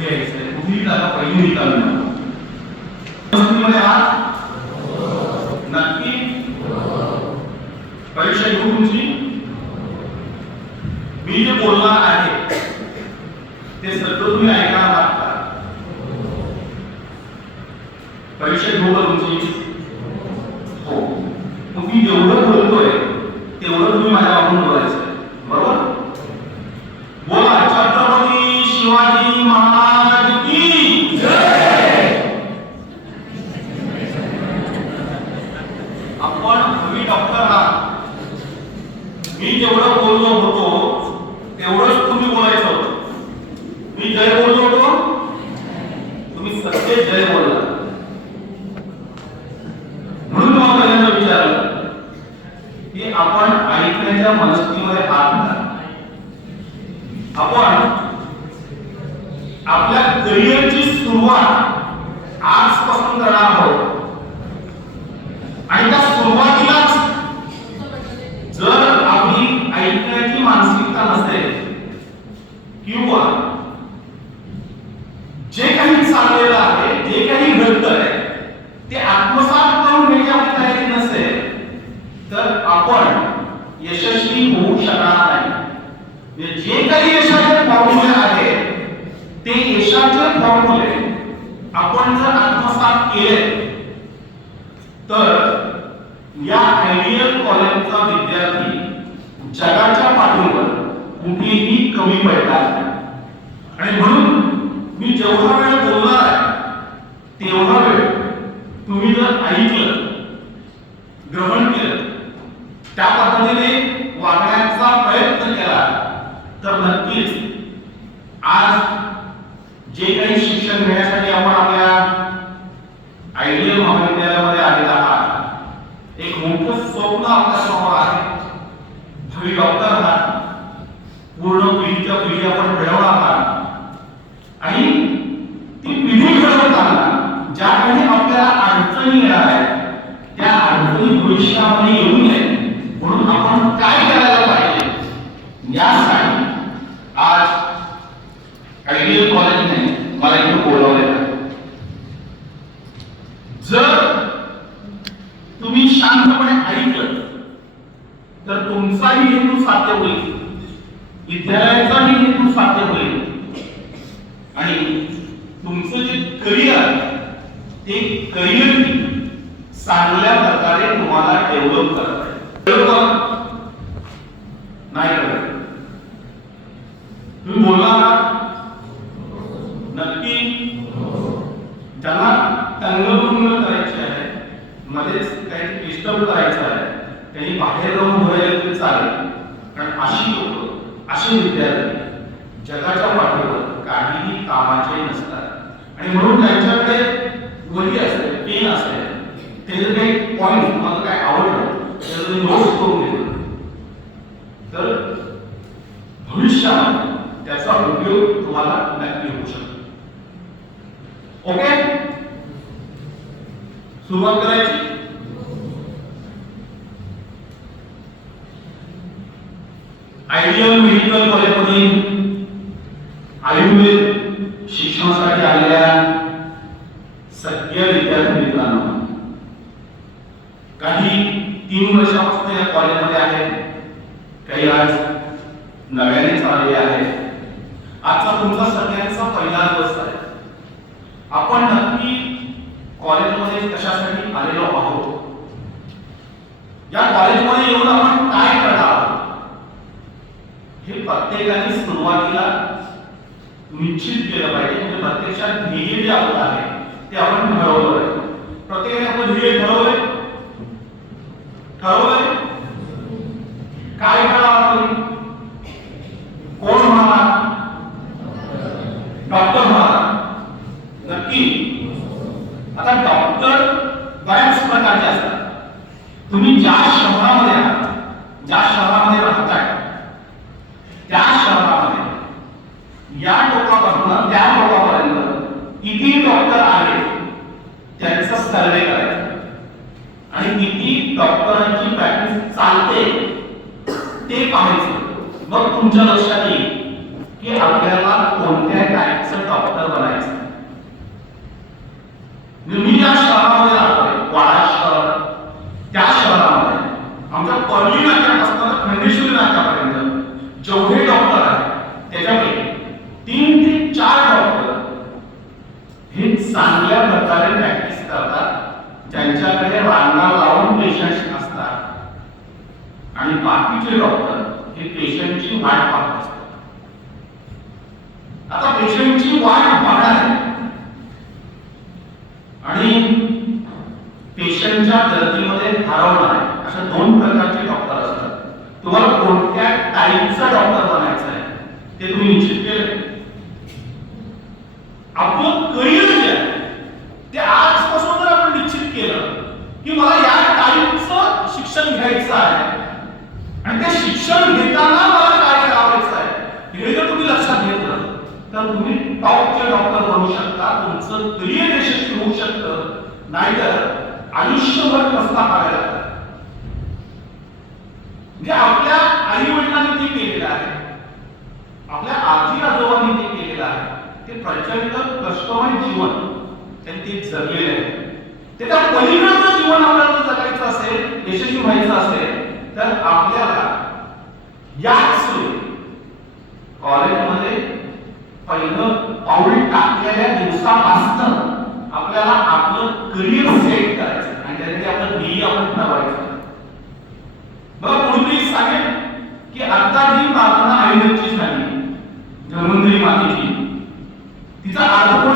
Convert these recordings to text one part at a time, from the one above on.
पुढे यायचंय कुठली जागा पहिली निकाल नक्की परीक्षा घेऊ तुमची? मी जे बोलणार आहे ते सगळं तुम्ही ऐकणार आहात परीक्षा घेऊ का तुमची हो मग मी जेवढं बोलतोय तेवढं तुम्ही माझ्या वापरून बोलायचं बरोबर बोला छत्रपती शिवाजी महाराज की आपण हवी डॉक्टर आहात मी जेवढं बोललो होतो तेवढंच तुम्ही बोलायचं होतं मी जय बोललो होतो तुम्ही सत्य जय बोलला म्हणून तुम्हाला पहिल्यांदा विचारलं की आपण ऐकण्याच्या मनस्थितीमध्ये हात घाला आपण आपल्या करिअरची सुरुवात आजपासून करणार आहोत आणि त्या सुरुवातीलाच जर आपली ऐकण्याची मानसिकता नसेल किंवा जे काही चाललेलं आहे जे काही घडतंय ते आत्मसात करून घ्यायची आपली तयारी नसेल तर आपण यशस्वी होऊ शकणार नाही म्हणजे जे काही यशाचे फॉर्म्युले आहेत ते यशाचे फॉर्म्युले आपण जर आत्मसात केले तर या आयडियल कॉलेजचा विद्यार्थी जगाच्या पाठीवर कुठेही कमी पडला आणि म्हणून मी जेवढा वेळ बोलणार आहे तेवढा वेळ तुम्ही जर ऐकलं ग्रहण केलं त्या पद्धतीने वागण्याचा प्रयत्न केला तर नक्कीच आज जे काही शिक्षण घेण्यासाठी आपण आपल्या आयडियल महाविद्यालयामध्ये आलेला आहात एक मोठं स्वप्न आपल्यासमोर आहे भावी डॉक्टर आहात पूर्ण पिढीच्या पिढी आपण घडवणार आहात आणि ती पिढी घडवताना ज्या काही आपल्याला अडचणी येणार आहेत त्या भविष्यामध्ये येऊ नये म्हणून आपण काय करायला पाहिजे यासाठी आज आयडियल कॉलेजने मला इथे बोलवलेलं आहे जर तुम्ही शांतपणे ऐकलं तर तुमचाही हेतू साध्य होईल विद्यालयाचाही हेतू साध्य होईल आणि तुमचं जे करिअर ते करिअर चांगल्या प्रकारे तुम्हाला डेव्हलप करता येईल बरोबर? नाही करत तुम्ही बोलणार ना? नक्की ज्यांना तंगभंग करायची आहे मध्येच काही डिस्टर्ब करायचं आहे त्यांनी बाहेर जाऊन भरायला तरी चालेल. कारण अशी लोक असे विद्यार्थी जगाच्या पाठीवर काहीही कामाचे नसतात. आणि म्हणून त्यांच्याकडे वही असेल पेन असेल त्याचं काही पॉईंट तुम्हाला काय आवडलं त्याचं तुम्ही नोट्स करून घेतलं तर भविष्यामध्ये त्याचा उपयोग तुम्हाला नक्की होऊ शकतो. ओके सुरुवात करायची? आयडियल मेडिकल कॉलेजमध्ये आयुर्वेद शिक्षणासाठी आलेल्या सगळ्या विद्यार्थी मित्रांनो काही तीन वर्षापासून या कॉलेजमध्ये आहेत. काही आज नव्याने चालले आहेत. आजचा तुमचा सगळ्यांचा पहिला दिवस आहे. आपण नक्की कॉलेजमध्ये कशासाठी आलेलो आहोत? या कॉलेजमध्ये येऊन आपण काय करणार आहोत हे प्रत्येकाने सुरुवातीला निश्चित केलं पाहिजे. म्हणजे प्रत्यक्षात ध्येय जे आपलं आहे ते आपण ठरवलं पाहिजे. प्रत्येकाने आपलं ध्येय ठरवलंय? ठरवलंय? काय करावं आपण? कोण म्हणा डॉक्टर म्हणा नक्की. आता डॉक्टर बऱ्याच प्रकारचे असतात. तुम्ही ज्या शहरामध्ये आहात ज्या शहरामध्ये राहताय त्या शहरामध्ये या किती डॉक्टर आहेत त्यांचा सर्वे करायचा. आणि किती डॉक्टरांची प्रॅक्टिस चालते ते पाहायचं. मग तुमच्या लक्षात येईल की आपल्या आता पेशंटची वाट पाहणार आहे आणि पेशंटच्या गर्दीमध्ये हरवणार. आयुष्यभर प्रस्ताव काढायला म्हणजे आपल्या आई वडिलांनी ते केलेलं आहे आपल्या आजी आजोबांनी ते केलेलं आहे ते प्रचंड कष्टमय जीवन त्यांनी ते जगलेले आहे. त्याच्या पलीकडचं जीवन आपल्याला जगायचं असेल यशस्वी व्हायचं असेल तर आपल्याला याच कॉलेजमध्ये पहिलं पाऊल टाकलेल्या दिवसापासून आपल्याला आपलं करिअर सेट ही मग सांगेल की आता जी प्रार्थना आयोजनचीच नाही जन्मंतरी मातेची तिचा अर्थ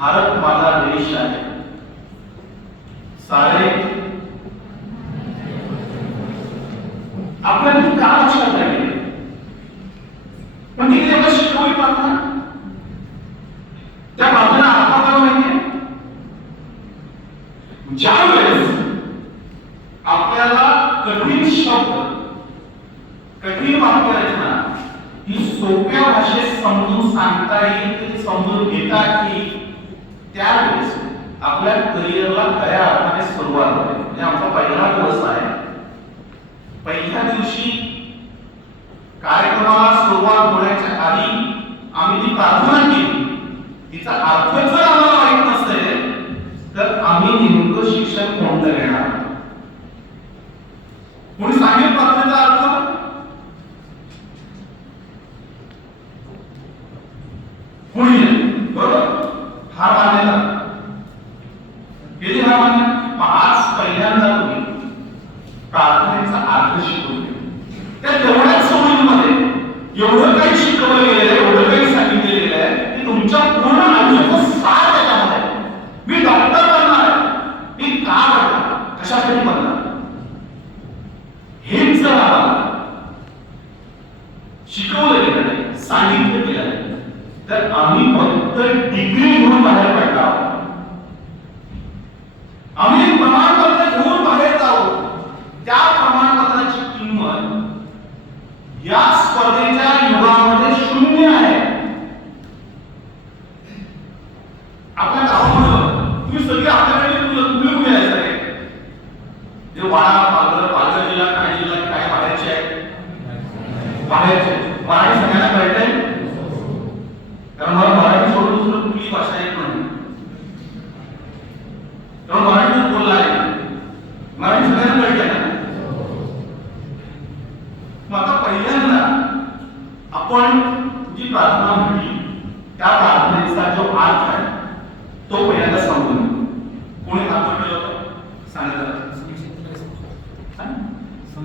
भारत माता देश आहे. सारे आपण का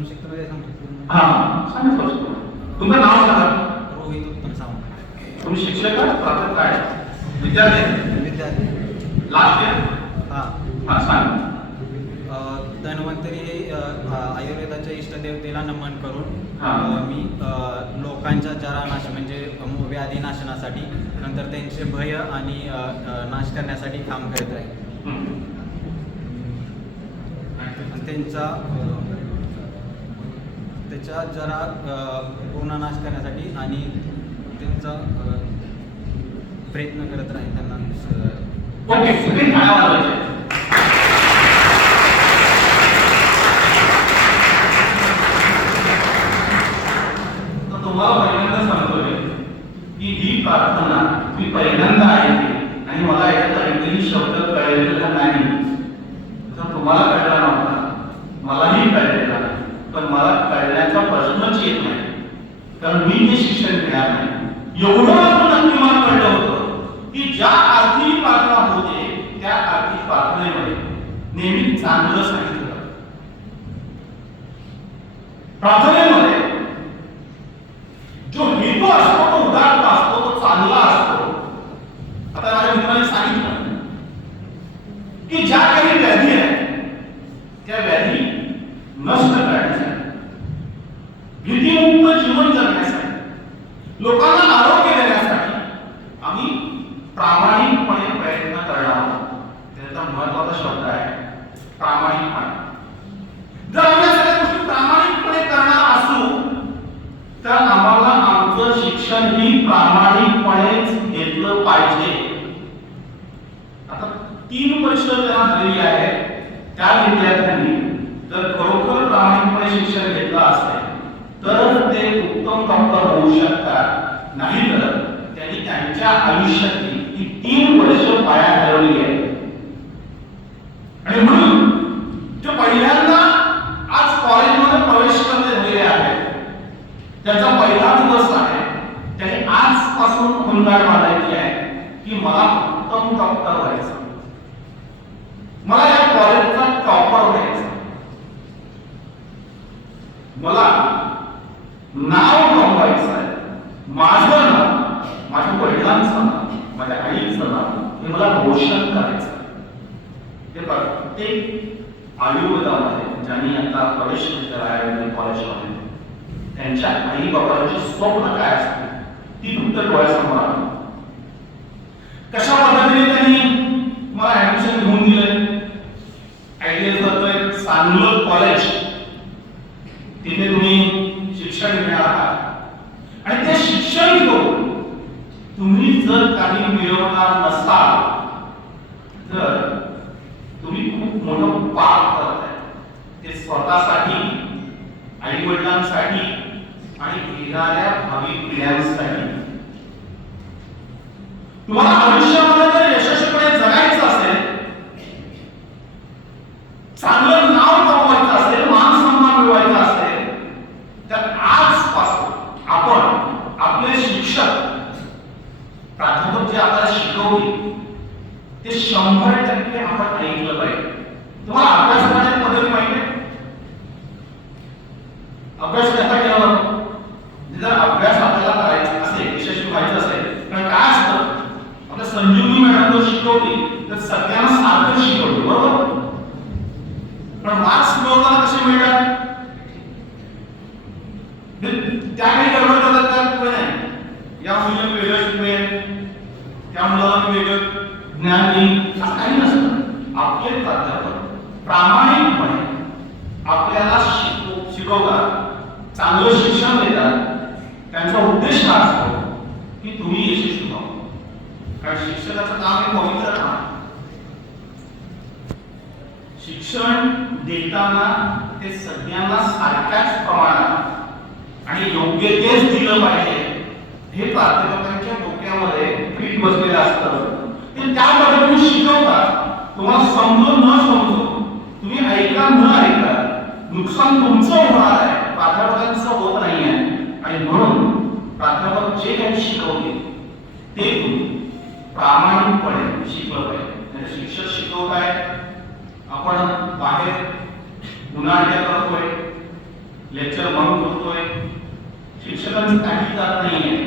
हा सांगत तुमचं नाव सांगा. रोहित उत्तम सांग तुम्ही शिक्षक आहात काय विद्यार्थी विद्यार्थी. लास्ट इयर हा. हा सांग. धन्वंतरी हे आयुर्वेदाच्या इष्टदेवतेला नमन करून मी लोकांच्या जरा नाश म्हणजे मो- व्याधी नाशनासाठी नंतर त्यांचे भय आणि नाश करण्यासाठी काम करत राहील त्यांचा त्याच्या जरा पूर्ण नाश करण्यासाठी आणि त्यांचा प्रयत्न करत राहील त्यांना तुम्हाला पहिल्यांदा सांगतोय की ही प्रार्थना मी पहिल्यांदा लोकांना आजपासून मानायची आहे की मला उत्तम डॉक्टर व्हायचं. मला या कॉलेजचा टॉपर व्हायचं. मला नाव कमवायचं आहे. माझं नाव माझ्या वडिलांचं नाव माझ्या आईचं नाव हे मला रोशन करायचं ते प्रत्येक आयुर्वेदामध्ये ज्यांनी आता प्रवेश केलेला आहे कॉलेजमध्ये त्यांच्या आई बाबांचे स्वप्न काय असते ती उत्तर डोळ्यासमोर आली. कशा पद्धतीने त्यांनी मला ऍडमिशन घेऊन दिलंय? आयडियल करतोय चांगलं कॉलेज तिथे तुम्ही शिक्षण घेणार आहात. आणि ते शिक्षण घेऊन तुम्ही जर काही मिळवणार नसाल तर तुम्ही खूप मोठं पाप करताय. ते स्वतःसाठी आई वडिलांसाठी आणि येणाऱ्या भावी पिढ्यांसाठी. तुम्हाला आयुष्यामध्ये जर यशस्वीपणे जगायचं असेल चांगलं नाव कमवायचं असेल मान सन्मान मिळवायचा असेल तर आजपासून आपण आपले शिक्षक प्राध्यापक जे आपल्याला शिकवले ते शंभर टक्के आपण ऐकलं पाहिजे. तुम्हाला अभ्यास करण्याची पद्धती माहिती आहे अभ्यास कसा केला जातो म्हणजे जर अभ्यास आपल्याला करायचा असेल यशस्वी व्हायचं असेल तर काय असतं आपल्या संजीवनी मॅडम जर शिकवली तर सगळ्यांना सारखं शिकवली बरोबर? पण मार्क्स मिळवताना कसे मिळतात म्हणजे त्या काही गडबड करतात का किंवा नाही या मुलीला वेगळं शिकवेल त्या मुलाला वेगळं ज्ञान देईल असं काही नसतं आपले प्राध्यापक प्रामाणिकपणे आपल्याला शिकव शिकवतात चांगलं शिक्षण देतात त्यांचा उद्देश हा असतो की तुम्ही यशस्वी व्हावं कारण शिक्षकाचं काम हे पवित्र काम आहे. शिक्षण देताना ते सगळ्यांना सारख्याच प्रमाणात आणि योग्य तेच दिलं पाहिजे हे प्राध्यापकांच्या डोक्यामध्ये फिट बसलेलं असतं ते त्या पद्धतीने समजून न समजून तुम्ही ऐका न ऐका नुकसान तुमचं होणार आहे प्राध्यापकांचं होत नाही आहे आणि म्हणून प्राध्यापक जे काही शिकवते ते तुम्ही प्रामाणिकपणे शिकवत पाहिजे म्हणजे शिक्षक शिकवत आहे. आपण बाहेर उन्हाळ्या करतोय लेक्चर म्हणून करतोय शिक्षकांची काही जात नाहीये.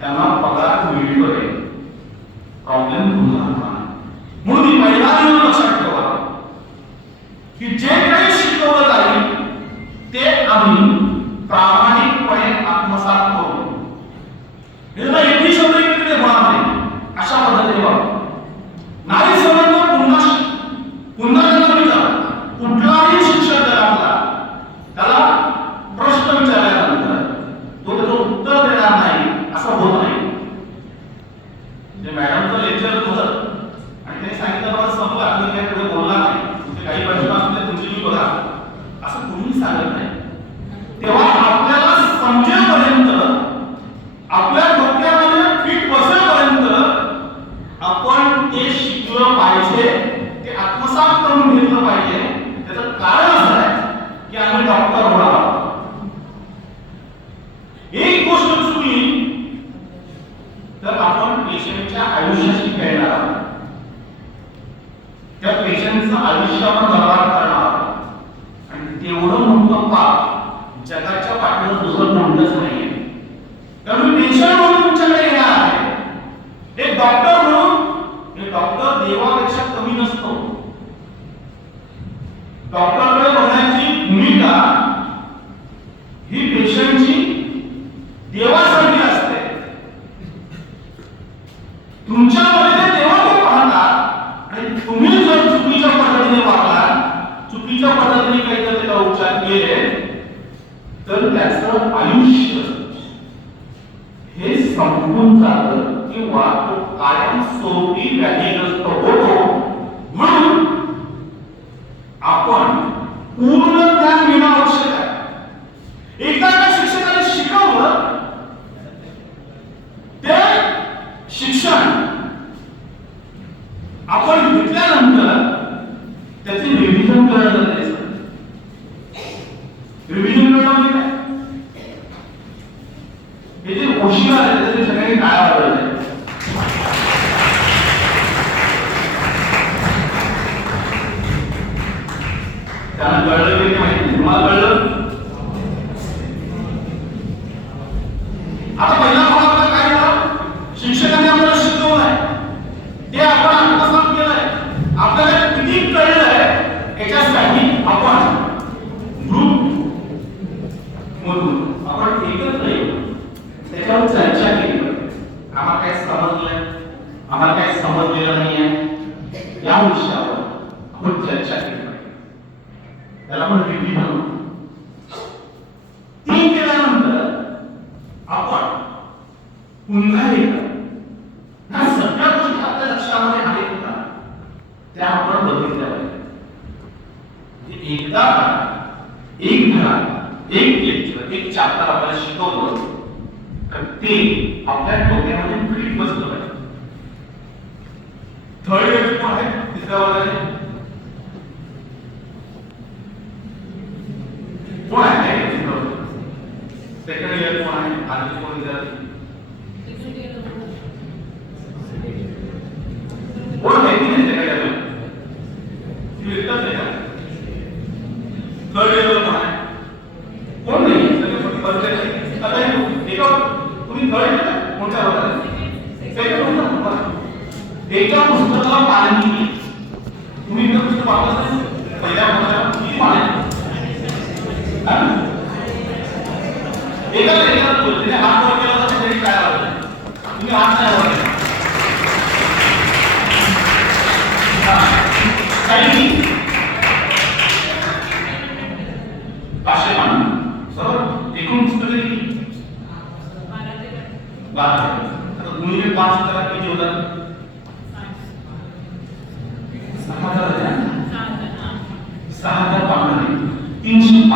त्यांना पगार मिळतोय. प्रॉब्लेम तुम्हाला म्हणून मी पहिला नियम लक्षात ठेवा Manfaat.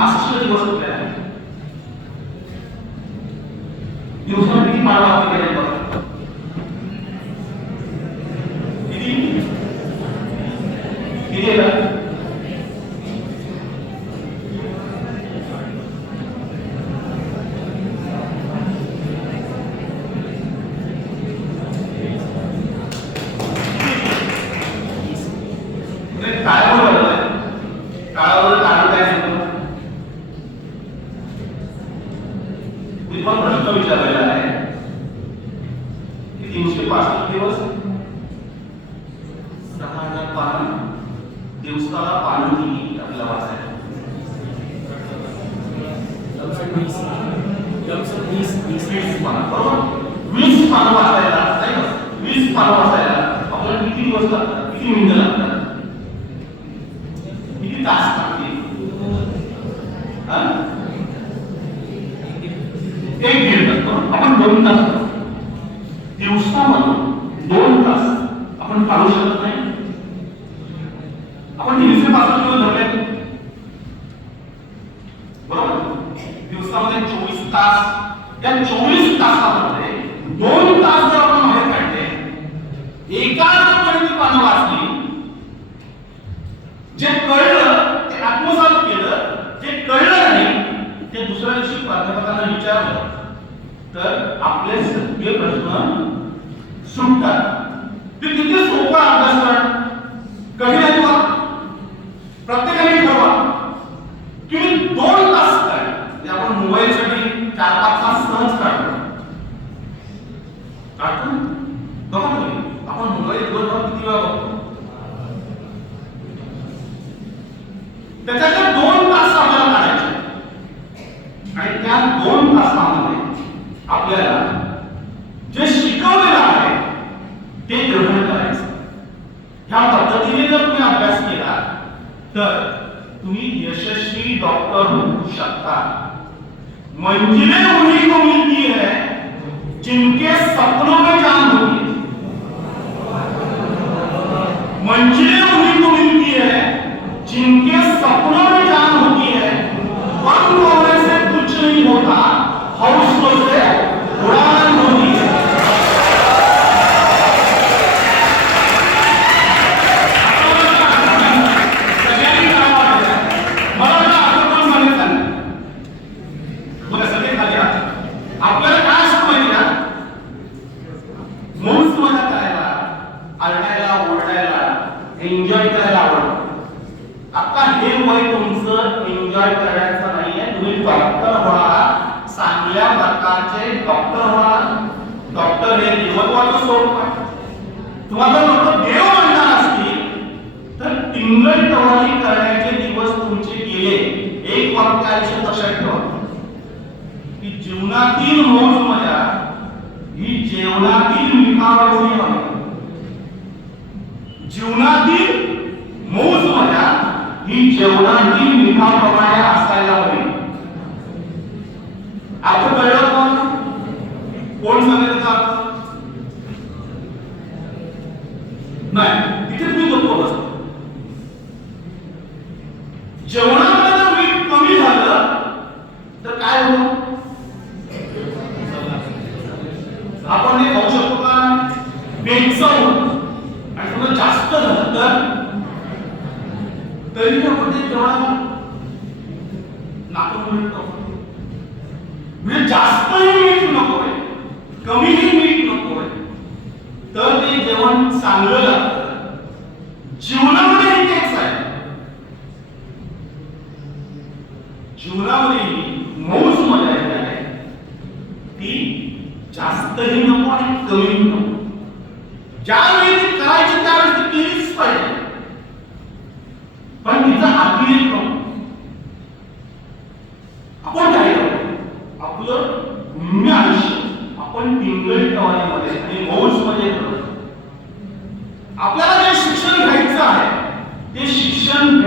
আশিষ্ট দিবস सहा पाणी दिवसाला पाणी आपला वास आहे वीस पानं बरोबर वीस पानं वाचायला वीस. जे कळलं ते आत्मसात केलं जे कळलं नाही ते दुसऱ्या दिवशी प्राध्यापकांना विचारलं. तर आपले सगळे प्रश्न सुटतात. ते किती सोपा अभ्यासक्रम कधी नाही बघा. प्रत्येकाने ठरवा तुम्ही दोन तास काय म्हणजे आपण मोबाईलसाठी चार पाच तास सहज काढतो काढतो ना? बघा तुम्ही आपण मोबाईल दिवसभर किती वेळा बघतो त्याच्यातले दोन तास आपल्याला काढायचे आणि त्या दोन तासामध्ये आपल्याला जे शिकवलेलं आहे ते ग्रहण करायचं ह्या पद्धतीने जर तुम्ही अभ्यास केला तर तुम्ही यशस्वी डॉक्टर होऊ शकता मंजिलें म्हणजे उन्हीं को मिलती है जिनके सपनों में जान होती है बंद होने से कुछ नहीं होता हौसलों से उड़ान होती है सगळ्यांनी काय वाटलं? मला ना असं पण सांगितलं नाही. बघा सगळे खाली आहात. आपल्याला काय असतं माहिती का मौज मजा करायला आरडायला ओरडायला एन्जॉय करायला आवडतं आता हे वय तुमचं एन्जॉय करायचं नाहीये तुम्ही डॉक्टर होणार चांगल्या डॉक्टर होणार डॉक्टर हे देवत्वाचं स्वरूप आहे. तुम्हाला लोक देव म्हणणार असतील तर टिंगल टवाली करण्याचे दिवस तुमचे गेले. एक वाक्य आयुष्य लक्षात ठेवा. की जीवनातील मौज मजा ही जेवणातील मिठावरची हवी जीवनातील मौज मजा ही जेवणातील मिठाप्रमाणे असायला हवी. अर्थ कोण कोण सांगेल नाही तिथे तुम्ही गप्प बसा जेवणामध्ये जर मीठ कमी झालं तर काय होतं? आपण हे खाऊ शकतो का? बेचव आणि थोडं जास्त झालं तर? तरी आपण ते जेवणाला नाकं मिळतो म्हणजे जास्तही मीठ नको. कमीही मीठ नकोय तर ते जेवण चांगलं लागतं. जीवनामध्ये तेच आहे. जीवनामध्ये मौज मजा येत आहे ती जास्तही नको आणि कमीही नको. ज्यावेळी ती करायची त्यावेळी ती केलीच पाहिजे. पण तिचा अतिरेक नको आपण काय करतो आपलं निम्मे आयुष्य आपण टिंगल टवालीमध्ये आणि मौजमध्ये म्हणजे आपल्याला जे शिक्षण घ्यायचं आहे ते शिक्षण